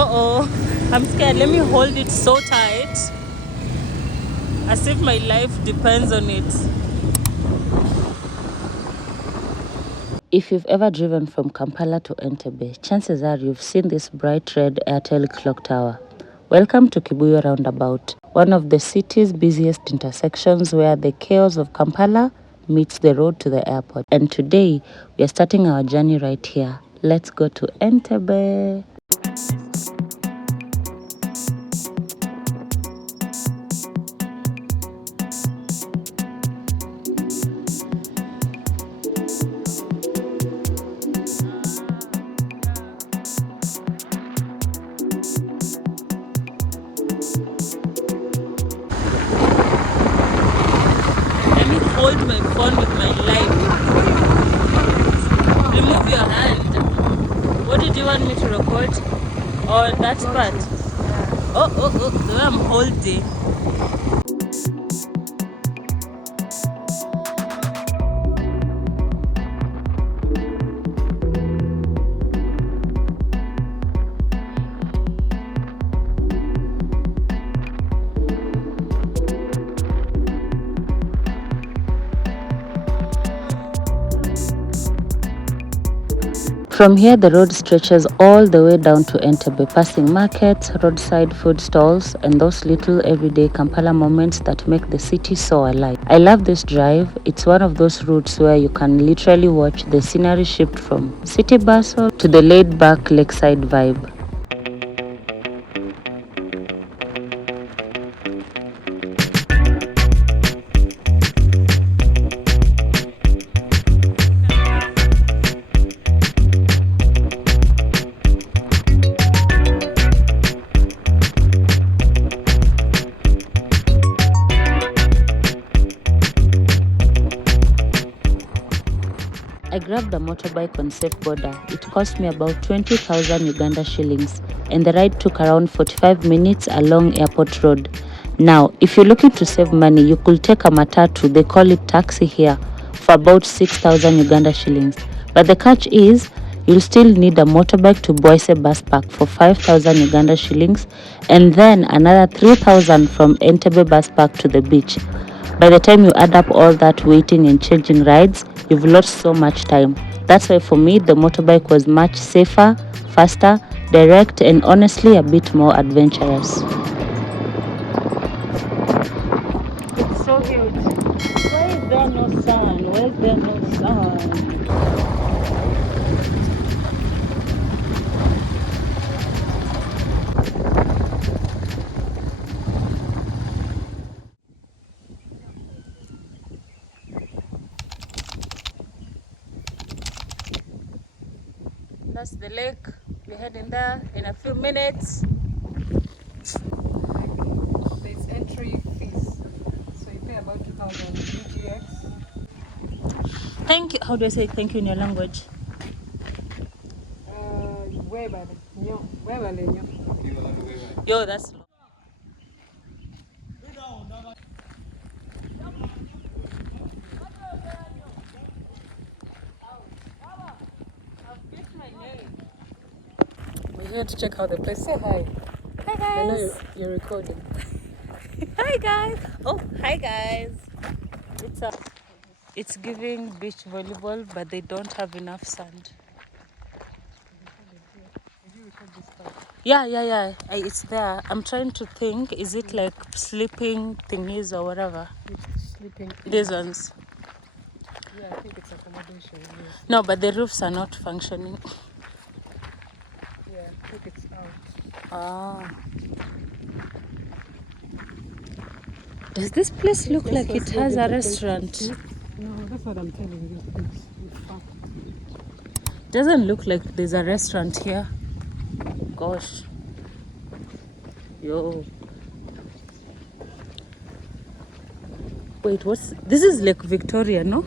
Uh-oh, I'm scared. Let me hold it so tight, as if my life depends on it. If you've ever driven from Kampala to Entebbe, chances are you've seen this bright red Airtel clock tower. Welcome to Kibuyo Roundabout, one of the city's busiest intersections where the chaos of Kampala meets the road to the airport. And today, we are starting our journey right here. Let's go to Entebbe. Let me hold my phone with my life. Remove your hand. What did you want me to record? Or that part? Oh, the way I'm holding. From here, the road stretches all the way down to Entebbe, passing markets, roadside food stalls, and those little everyday Kampala moments that make the city so alive. I love this drive. It's one of those routes where you can literally watch the scenery shift from city bustle to the laid-back lakeside vibe. I grabbed a motorbike on Safe Border. It cost me about 20,000 Uganda shillings, and the ride took around 45 minutes along Airport Road. Now, if you're looking to save money, you could take a matatu, they call it taxi here, for about 6,000 Uganda shillings. But the catch is, you'll still need a motorbike to Boise bus park for 5,000 Uganda shillings, and then another 3,000 from Entebbe bus park to the beach. By the time you add up all that waiting and changing rides, you've lost so much time. That's why for me, the motorbike was much safer, faster, direct, and honestly a bit more adventurous. It's so huge. Why is there no sun? Why is there no sun? That's the lake. We're heading there in a few minutes. There's entry fees, so you pay about 2,000 UGX. Thank you. How do I say thank you in your language? Yo, that's low. We're here to check out the place. Say hi. Hi I know guys. you're recording. Hi guys. Oh, hi guys. It's giving beach volleyball, but they don't have enough sand. Did you record this part? Yeah. It's there. I'm trying to think. Is it like sleeping thingies or whatever? Which sleeping? These ones. Yeah, I think it's accommodation. Yes. No, but the roofs are not functioning. Yeah, I think it's out. Ah. Does this place look like it has a restaurant? No, that's what I'm telling you. It's far. Doesn't look like there's a restaurant here. Gosh. Yo. Wait, what's this? Is Lake Victoria, no?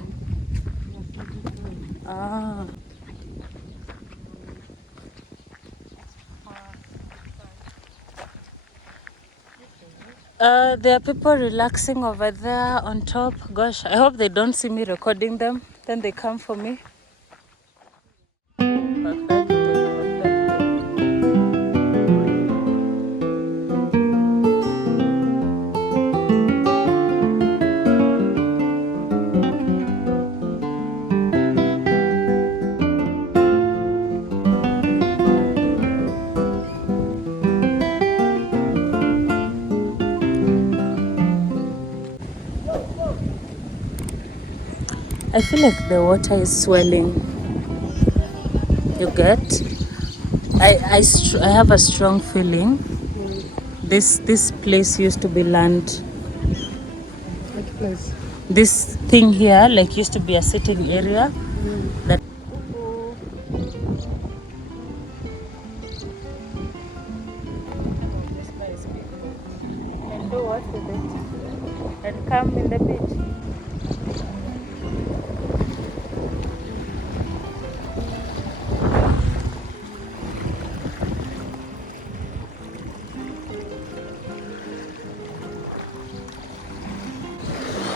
Ah. There are people relaxing over there on top. Gosh, I hope they don't see me recording them. Then they come for me. Perfect. I feel like the water is swelling. You get? I have a strong feeling this place used to be land. Which place? This thing here like used to be a sitting area that this guy is big. And do what with it? And come in the beach.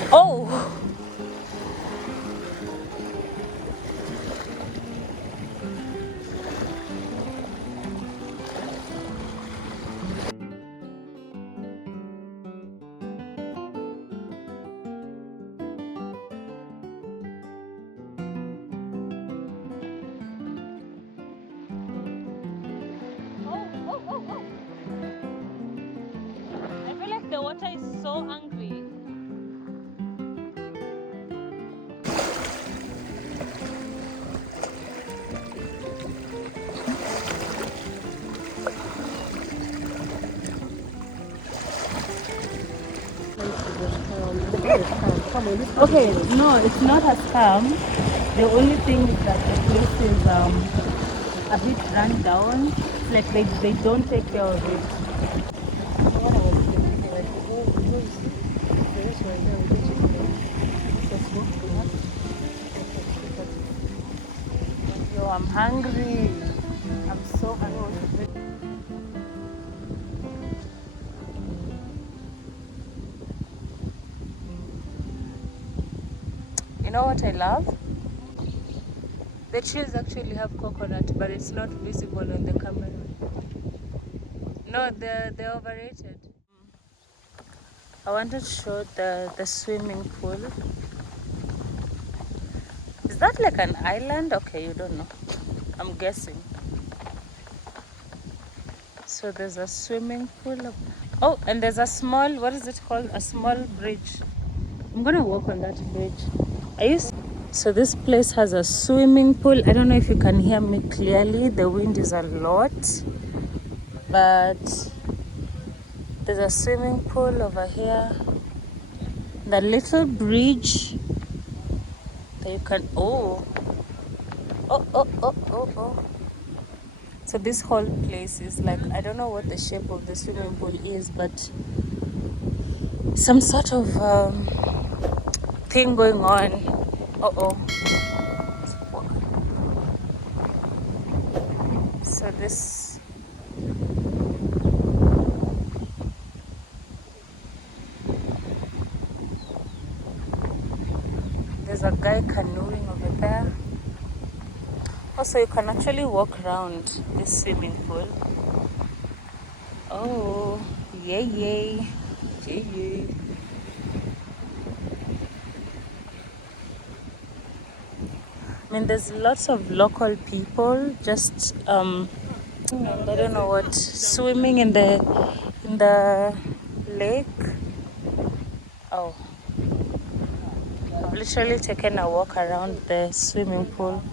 Oh! I feel like the water is so angry. Okay, no, it's not a scam. The only thing is that the place is a bit run down. It's like they don't take care of it. What I was thinking, like, oh, because there is right there, we go to the let's go to that. Yo, I'm hungry. I'm so hungry. You know what I love? The trees actually have coconut, but it's not visible on the camera. No, they're overrated. I wanted to show the swimming pool. Is that like an island? Okay, you don't know. I'm guessing. So there's a swimming pool. Oh, and there's a small, what is it called? A small bridge. I'm gonna walk on that bridge. So this place has a swimming pool. I don't know if you can hear me clearly. The wind is a lot. But there's a swimming pool over here. The little bridge that you can, oh. So this whole place is like, I don't know what the shape of the swimming pool is, but some sort of thing going on. So this, there's a guy canoeing over there. Also, you can actually walk around this swimming pool. Oh, yay. I mean, there's lots of local people just I don't know what, swimming in the lake. Oh, I've literally taken a walk around the swimming pool.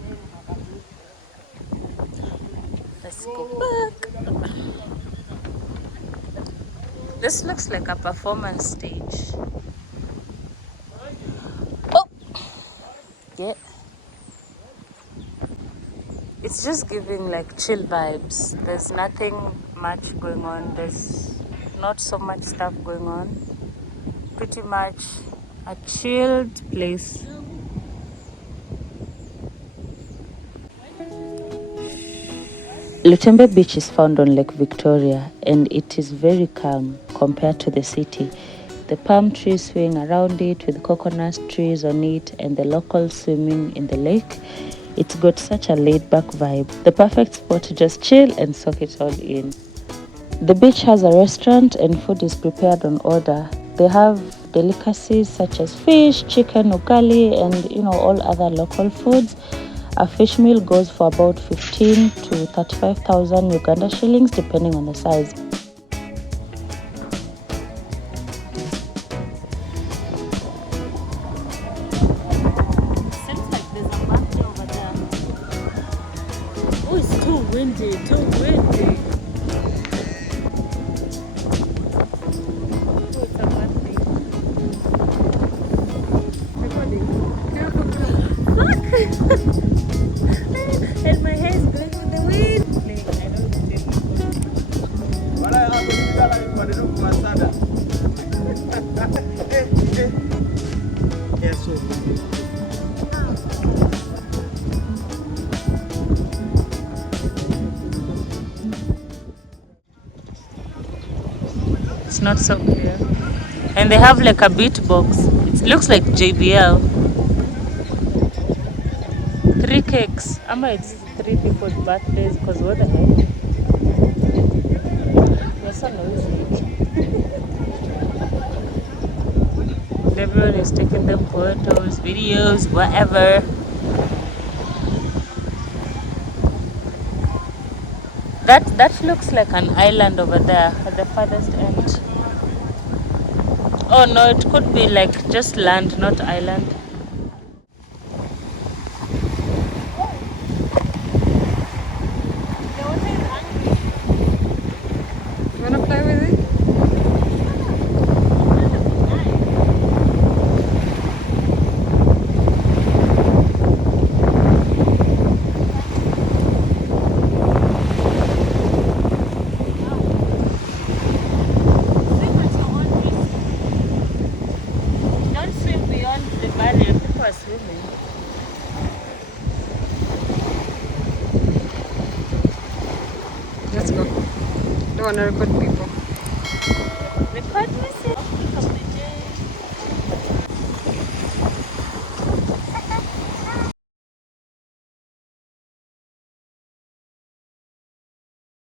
Let's go back. This looks like a performance stage. Oh, yeah. It's just giving like chill vibes. There's nothing much going on. There's not so much stuff going on. Pretty much a chilled place. Lutembe Beach is found on Lake Victoria and it is very calm compared to the city. The palm trees swing around it with coconut trees on it and the locals swimming in the lake. It's got such a laid-back vibe. The perfect spot to just chill and soak it all in. The beach has a restaurant and food is prepared on order. They have delicacies such as fish, chicken, ugali, and all other local foods. A fish meal goes for about 15 to 35,000 Uganda shillings depending on the size. windy, too windy. Oh, it's a bad thing. Recording. Fuck! And my hair is going with the wind. Like, I don't see it. It's not so clear. And they have like a beatbox. It looks like JBL. 3 cakes. Ama it's 3 people's birthdays, because what the heck? You're so noisy. Everyone is taking them photos, videos, whatever. That looks like an island over there at the farthest end. Oh no, it could be like just land, not island. You wanna play with it? Don't swim beyond the barrier. People are swimming. Let's go. Don't wanna record people. Record me,